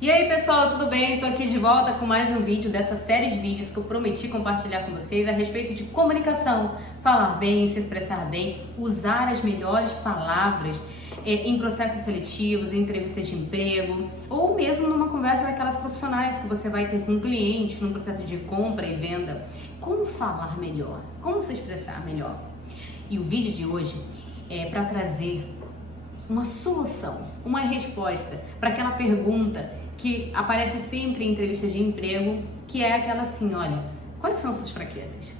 E aí pessoal, tudo bem? Tô aqui de volta com mais um vídeo dessa série de vídeos que eu prometi compartilhar com vocês a respeito de comunicação, falar bem, se expressar bem, usar as melhores palavras em processos seletivos, em entrevistas de emprego ou mesmo numa conversa daquelas profissionais que você vai ter com um cliente, num processo de compra e venda. Como falar melhor? Como se expressar melhor? E o vídeo de hoje é para trazer uma solução, uma resposta para aquela pergunta que aparece sempre em entrevistas de emprego, que é aquela assim, olha, quais são suas fraquezas?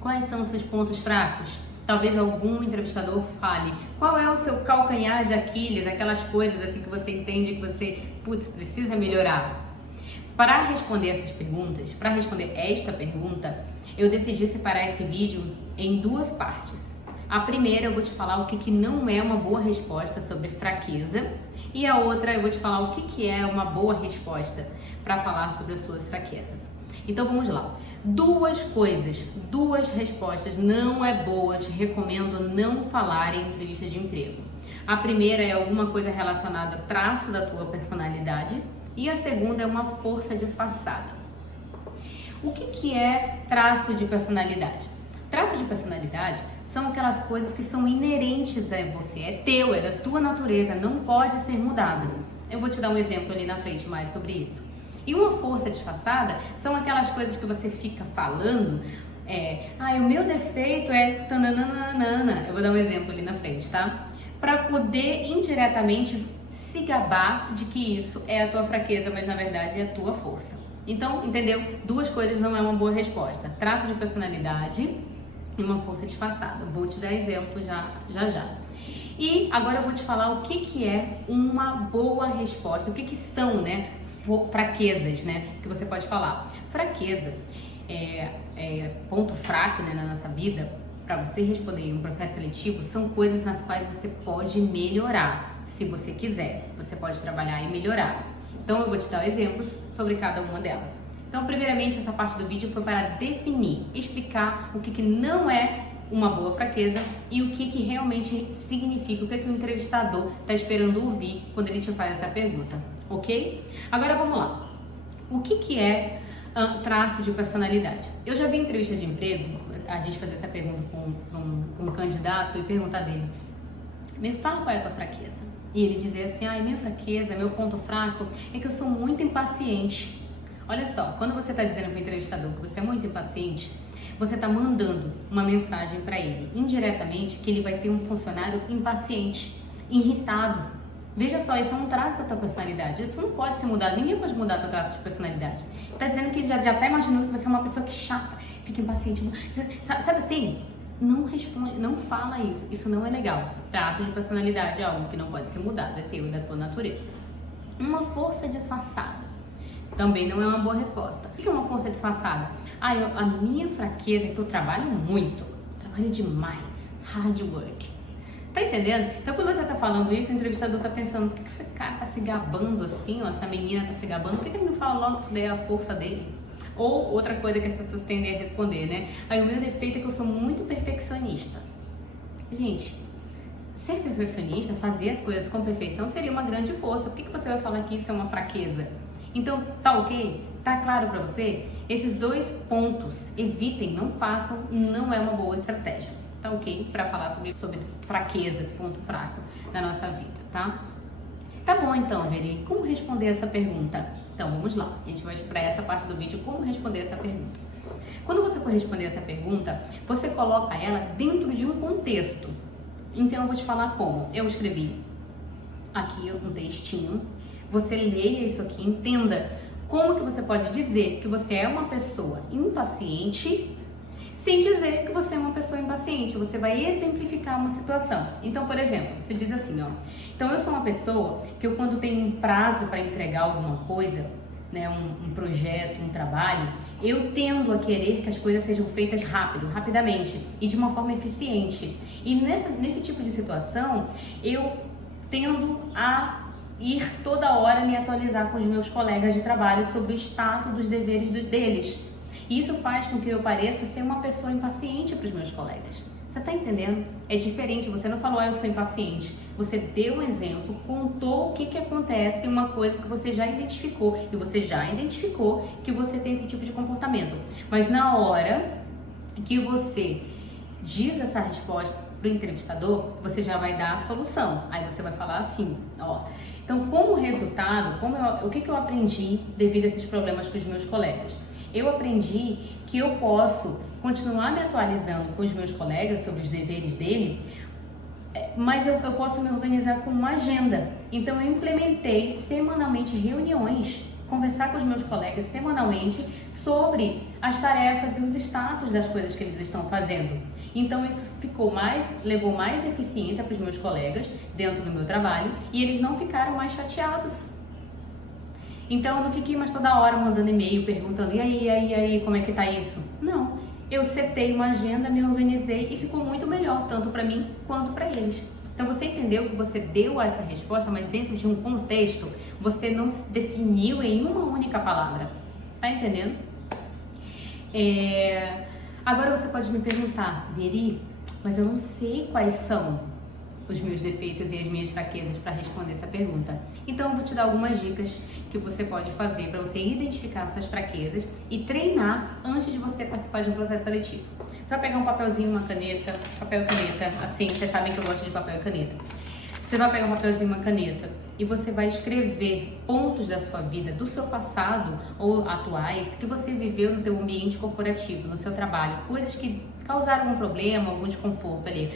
Quais são os seus pontos fracos? Talvez algum entrevistador fale, qual é o seu calcanhar de Aquiles, aquelas coisas assim que você entende que você, precisa melhorar. Para responder essas perguntas, para responder esta pergunta, eu decidi separar esse vídeo em duas partes. A primeira eu vou te falar o que não é uma boa resposta sobre fraqueza e a outra eu vou te falar o que é uma boa resposta para falar sobre as suas fraquezas. Então vamos lá. Duas respostas não é boa, te recomendo não falar em entrevista de emprego. A primeira é alguma coisa relacionada a traço da tua personalidade e a segunda é uma força disfarçada. O que é traço de personalidade? Traço de personalidade são aquelas coisas que são inerentes a você, é teu, é da tua natureza, não pode ser mudado. Eu vou te dar um exemplo ali na frente mais sobre isso. E uma força disfarçada são aquelas coisas que você fica falando, o meu defeito é tananana. Eu vou dar um exemplo ali na frente, tá? Para poder indiretamente se gabar de que isso é a tua fraqueza, mas na verdade é a tua força. Então, entendeu? Duas coisas não é uma boa resposta. Traço de personalidade e uma força disfarçada. Vou te dar exemplo já. E agora eu vou te falar o que é uma boa resposta, o que são, né, fraquezas, né, que você pode falar. Fraqueza ponto fraco, né, na nossa vida, para você responder em um processo seletivo, são coisas nas quais você pode melhorar, se você quiser. Você pode trabalhar e melhorar. Então eu vou te dar exemplos sobre cada uma delas. Então, primeiramente, essa parte do vídeo foi para definir, explicar o que não é uma boa fraqueza e o que realmente significa, o que o entrevistador está esperando ouvir quando ele te faz essa pergunta, ok? Agora vamos lá. O que é traço de personalidade? Eu já vi em entrevista de emprego, a gente fazer essa pergunta com um candidato e perguntar dele, me fala qual é a tua fraqueza? E ele dizer assim, minha fraqueza, meu ponto fraco é que eu sou muito impaciente. Olha só, quando você está dizendo para o entrevistador que você é muito impaciente, você está mandando uma mensagem para ele, indiretamente, que ele vai ter um funcionário impaciente, irritado. Veja só, isso é um traço da tua personalidade. Isso não pode ser mudado, ninguém pode mudar o teu traço de personalidade. Está dizendo que ele já está imaginando que você é uma pessoa que chata, fica impaciente. Sabe assim? Não responde, não fala isso. Isso não é legal. Traço de personalidade é algo que não pode ser mudado, é teu e da tua natureza. Uma força disfarçada também não é uma boa resposta. O que é uma força disfarçada? A minha fraqueza é que eu trabalho muito, trabalho demais, hard work. Tá entendendo? Então, quando você tá falando isso, o entrevistador tá pensando, por que esse cara tá se gabando assim, essa menina tá se gabando, por que ele não fala logo que isso daí é a força dele? Ou outra coisa que as pessoas tendem a responder, né? O meu defeito é que eu sou muito perfeccionista. Gente, ser perfeccionista, fazer as coisas com perfeição seria uma grande força. Por que você vai falar que isso é uma fraqueza? Então, tá ok? Tá claro pra você? Esses dois pontos, evitem, não façam, não é uma boa estratégia. Tá ok? Pra falar sobre fraquezas, ponto fraco na nossa vida, tá? Tá bom então, Veri. Como responder essa pergunta? Então, vamos lá. A gente vai para essa parte do vídeo, como responder essa pergunta. Quando você for responder essa pergunta, você coloca ela dentro de um contexto. Então, eu vou te falar como. Eu escrevi aqui um textinho. Você leia isso aqui, entenda como que você pode dizer que você é uma pessoa impaciente sem dizer que você é uma pessoa impaciente. Você vai exemplificar uma situação. Então, por exemplo, você diz assim, então eu sou uma pessoa que eu quando tenho um prazo para entregar alguma coisa, né, um projeto, um trabalho, eu tendo a querer que as coisas sejam feitas rapidamente e de uma forma eficiente. E nesse tipo de situação, eu tendo a ir toda hora me atualizar com os meus colegas de trabalho sobre o status dos deveres deles. E isso faz com que eu pareça ser uma pessoa impaciente para os meus colegas. Você tá entendendo? É diferente, você não falou, eu sou impaciente. Você deu um exemplo, contou o que acontece, uma coisa que você já identificou. E você já identificou que você tem esse tipo de comportamento. Mas na hora que você diz essa resposta para o entrevistador, você já vai dar a solução. Aí você vai falar assim, ó. Então, como resultado, o que eu aprendi devido a esses problemas com os meus colegas? Eu aprendi que eu posso continuar me atualizando com os meus colegas sobre os deveres dele, mas eu posso me organizar com uma agenda. Então, eu implementei semanalmente reuniões, conversar com os meus colegas semanalmente sobre as tarefas e os status das coisas que eles estão fazendo. Então, isso levou mais eficiência para os meus colegas dentro do meu trabalho e eles não ficaram mais chateados. Então, eu não fiquei mais toda hora mandando e-mail, perguntando, e aí, como é que tá isso? Não, eu setei uma agenda, me organizei e ficou muito melhor, tanto para mim quanto para eles. Então, você entendeu que você deu essa resposta, mas dentro de um contexto, você não se definiu em uma única palavra. Tá entendendo? Agora você pode me perguntar, Veri, mas eu não sei quais são os meus defeitos e as minhas fraquezas para responder essa pergunta. Então, eu vou te dar algumas dicas que você pode fazer para você identificar suas fraquezas e treinar antes de você participar de um processo seletivo. Você vai pegar um papelzinho, uma caneta, papel e caneta, assim, vocês sabem que eu gosto de papel e caneta. Você vai pegar um papelzinho e uma caneta e você vai escrever pontos da sua vida, do seu passado ou atuais, que você viveu no teu ambiente corporativo, no seu trabalho, coisas que causaram um problema, algum desconforto ali.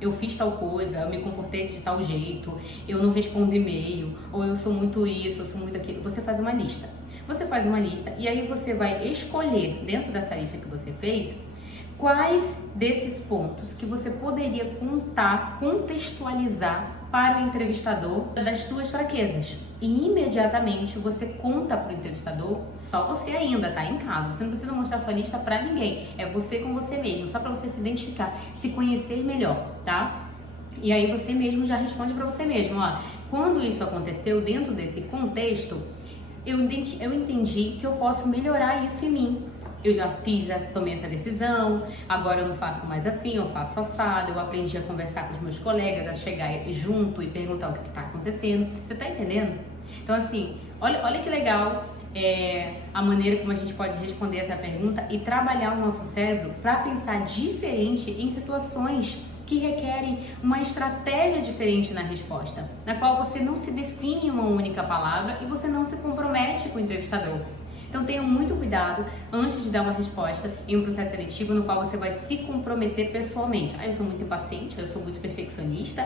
Eu fiz tal coisa, eu me comportei de tal jeito, eu não respondo e-mail, ou eu sou muito isso, eu sou muito aquilo. Você faz uma lista. Você faz uma lista e aí você vai escolher, dentro dessa lista que você fez, quais desses pontos que você poderia contextualizar para o entrevistador das suas fraquezas. E imediatamente você conta para o entrevistador, só você ainda, tá? Em casa. Você não precisa mostrar sua lista para ninguém. É você com você mesmo, só para você se identificar, se conhecer melhor, tá? E aí você mesmo já responde para você mesmo, ó. Quando isso aconteceu dentro desse contexto, eu entendi que eu posso melhorar isso em mim. Eu já tomei essa decisão, agora eu não faço mais assim, eu faço assado, eu aprendi a conversar com os meus colegas, a chegar junto e perguntar o que está acontecendo. Você está entendendo? Então, assim, olha que legal a maneira como a gente pode responder essa pergunta e trabalhar o nosso cérebro para pensar diferente em situações que requerem uma estratégia diferente na resposta, na qual você não se define em uma única palavra e você não se compromete com o entrevistador. Então tenha muito cuidado antes de dar uma resposta em um processo seletivo no qual você vai se comprometer pessoalmente. Eu sou muito impaciente, eu sou muito perfeccionista,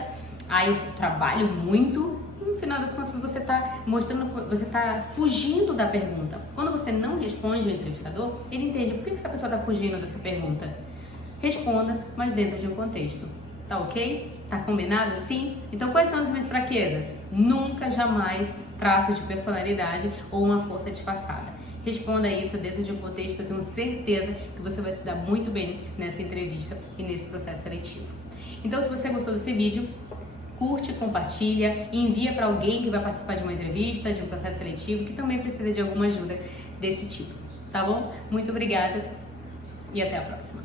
eu trabalho muito. No final das contas você está fugindo da pergunta. Quando você não responde ao entrevistador, ele entende por que essa pessoa está fugindo dessa pergunta. Responda, mas dentro de um contexto. Tá ok? Tá combinado assim? Então quais são as minhas fraquezas? Nunca, jamais traço de personalidade ou uma força disfarçada. Responda isso dentro de um contexto, eu tenho certeza que você vai se dar muito bem nessa entrevista e nesse processo seletivo. Então, se você gostou desse vídeo, curte, compartilha e envia para alguém que vai participar de uma entrevista, de um processo seletivo, que também precisa de alguma ajuda desse tipo, tá bom? Muito obrigada e até a próxima.